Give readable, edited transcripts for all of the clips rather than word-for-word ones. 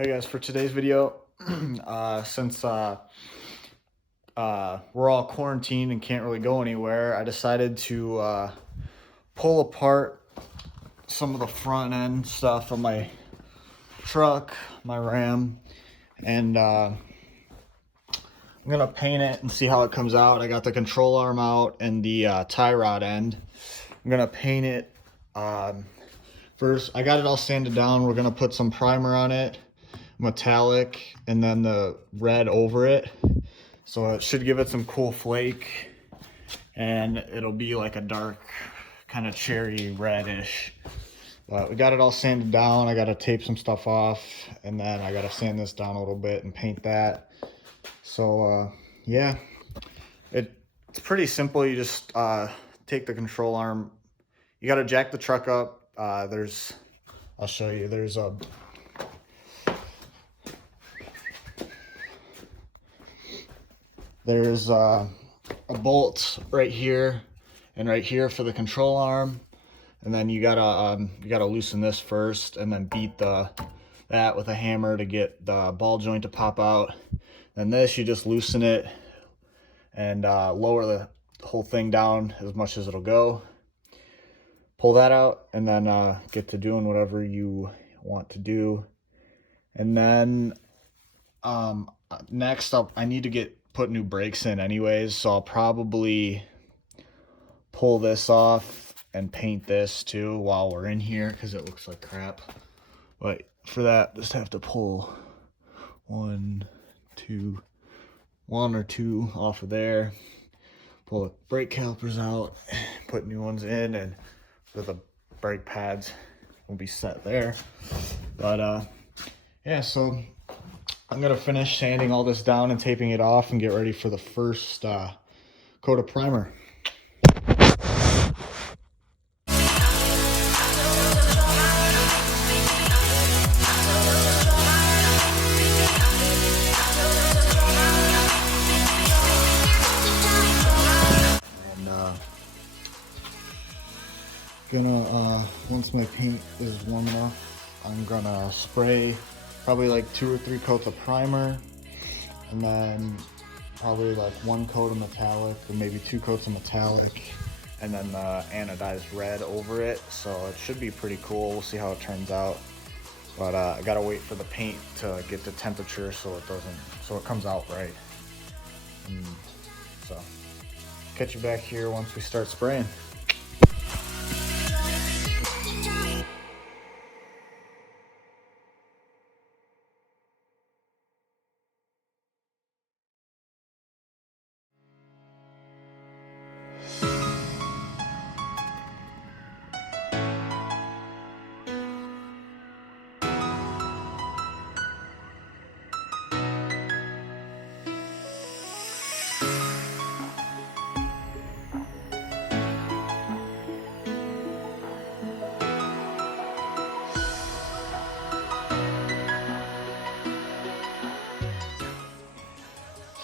Hey guys, for today's video, since we're all quarantined and can't really go anywhere, I decided to pull apart some of the front end stuff of my truck, my Ram, and I'm gonna paint it and see how it comes out. I got the control arm out and the tie rod end. I'm gonna paint it. First, I got it all sanded down. We're gonna put some primer on it, metallic, and then the red over it, so it should give it some cool flake, and it'll be like a dark kind of cherry reddish. But we got it all sanded down. I got to tape some stuff off, and then I got to sand this down a little bit and paint that. So yeah, it's pretty simple. You just take the control arm, you got to jack the truck up. I'll show you, there's a bolt right here and right here for the control arm, and then you gotta loosen this first and then beat that with a hammer to get the ball joint to pop out. Then this, you just loosen it and lower the whole thing down as much as it'll go. Pull that out, and then get to doing whatever you want to do. And then next up, I need to put new brakes in anyways, so I'll probably pull this off and paint this too while we're in here because it looks like crap. But for that, just have to pull one or two off of there, pull the brake calipers out, put new ones in, and the brake pads will be set there. But yeah, so I'm gonna finish sanding all this down and taping it off and get ready for the first coat of primer. Once my paint is warm enough, I'm gonna spray probably like 2 or 3 coats of primer, and then probably like 1 coat of metallic, or maybe 2 coats of metallic, and then the anodized red over it. So it should be pretty cool. We'll see how it turns out. But I gotta wait for the paint to get the temperature so it comes out right. And so catch you back here once we start spraying.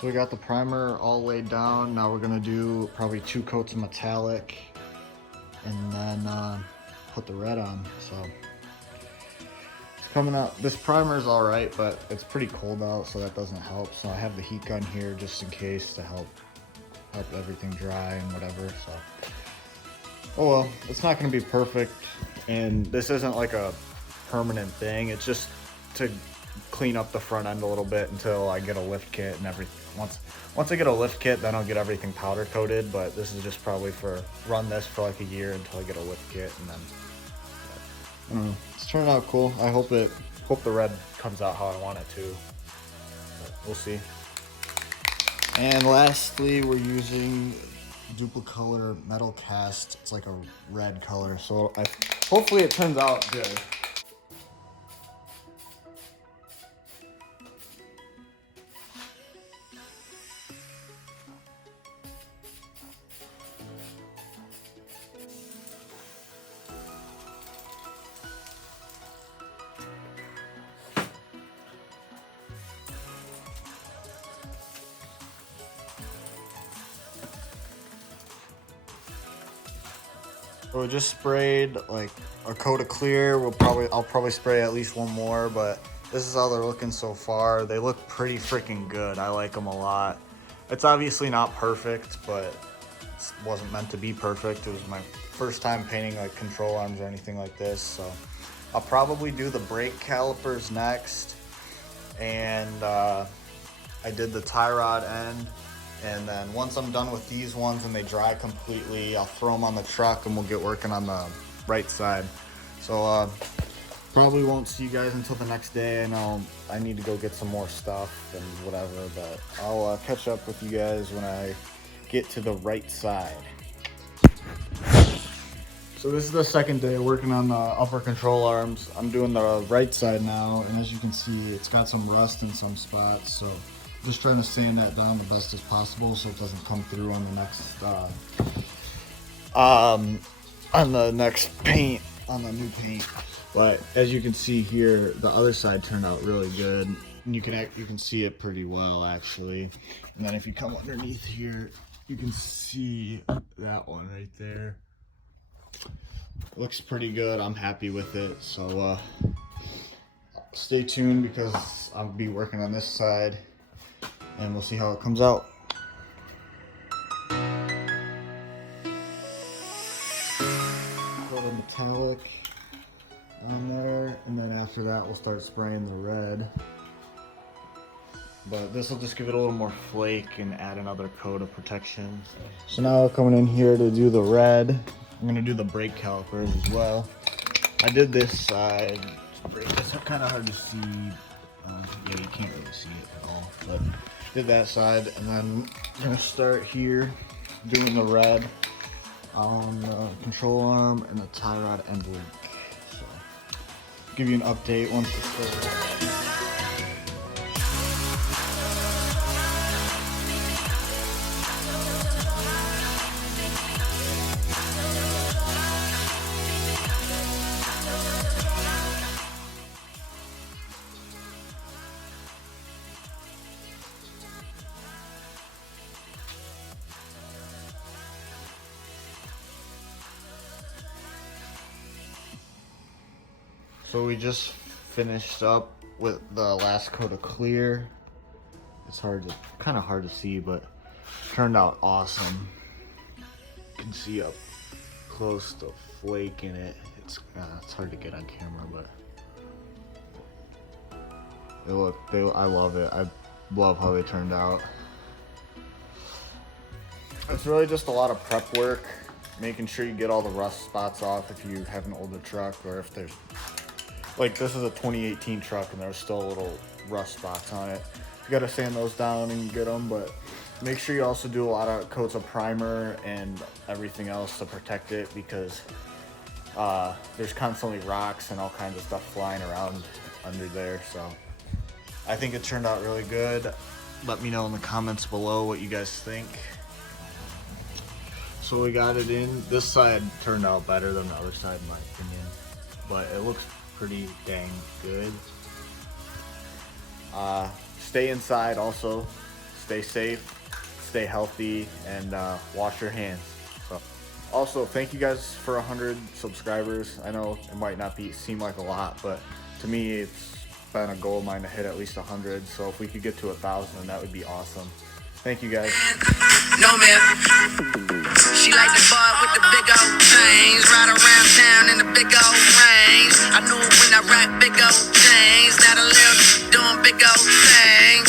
So we got the primer all laid down. Now we're gonna do probably 2 coats of metallic and then put the red on. So it's coming out. This primer is all right, but it's pretty cold out, so that doesn't help. So I have the heat gun here just in case to help everything dry and whatever. So, oh well, it's not gonna be perfect, and this isn't like a permanent thing. It's just to clean up the front end a little bit until I get a lift kit and everything. Once I get a lift kit, then I'll get everything powder coated, but this is just probably run this for like a year until I get a lift kit, and then I don't know. It's turning out cool. I hope the red comes out how I want it to, but we'll see. And lastly, we're using Duplicolor metal cast. It's like a red color, so hopefully it turns out good. So we just sprayed like a coat of clear. I'll probably spray at least one more, but this is how they're looking so far. They look pretty freaking good. I like them a lot. It's obviously not perfect, but it wasn't meant to be perfect. It was my first time painting like control arms or anything like this, so I'll probably do the brake calipers next. And I did the tie rod end, and then once I'm done with these ones and they dry completely, I'll throw them on the truck and we'll get working on the right side. So probably won't see you guys until the next day. I know I need to go get some more stuff and whatever, but I'll catch up with you guys when I get to the right side. So this is the second day working on the upper control arms. I'm doing the right side now, and as you can see, it's got some rust in some spots, so just trying to sand that down the best as possible so it doesn't come through on the next paint, on the new paint. But as you can see here, the other side turned out really good. And you can see it pretty well actually. And then if you come underneath here, you can see that one right there. Looks pretty good. I'm happy with it. So stay tuned because I'll be working on this side and we'll see how it comes out. Put a metallic on there, and then after that we'll start spraying the red. But this will just give it a little more flake and add another coat of protection. So now coming in here to do the red, I'm gonna do the brake calipers as well. I did this side. It's kind of hard to see. Yeah, you can't really see it at all. But did that side, and then I'm gonna start here doing the red on the control arm and the tie rod end link. So give you an update once it's finished. So we just finished up with the last coat of clear. It's kind of hard to see, but turned out awesome. You can see up close the flake in it. It's hard to get on camera, but I love it. I love how they turned out. It's really just a lot of prep work, making sure you get all the rust spots off if you have an older truck, or if there's, like, this is a 2018 truck and there's still little rust spots on it. You gotta sand those down and get them, but make sure you also do a lot of coats of primer and everything else to protect it, because there's constantly rocks and all kinds of stuff flying around under there. So I think it turned out really good. Let me know in the comments below what you guys think. So we got it in. This side turned out better than the other side in my opinion, but it looks pretty dang good. Stay inside also, stay safe, stay healthy, and wash your hands. So also, thank you guys for 100 subscribers. I know it might not seem like a lot, but to me it's been a goal of mine to hit at least 100. So if we could get to 1,000, that would be awesome. Thank you guys. No man, she like the bar with the big old chains, ride around town in the big old range. I knew it when I rock big old chains, now the little doing big old things.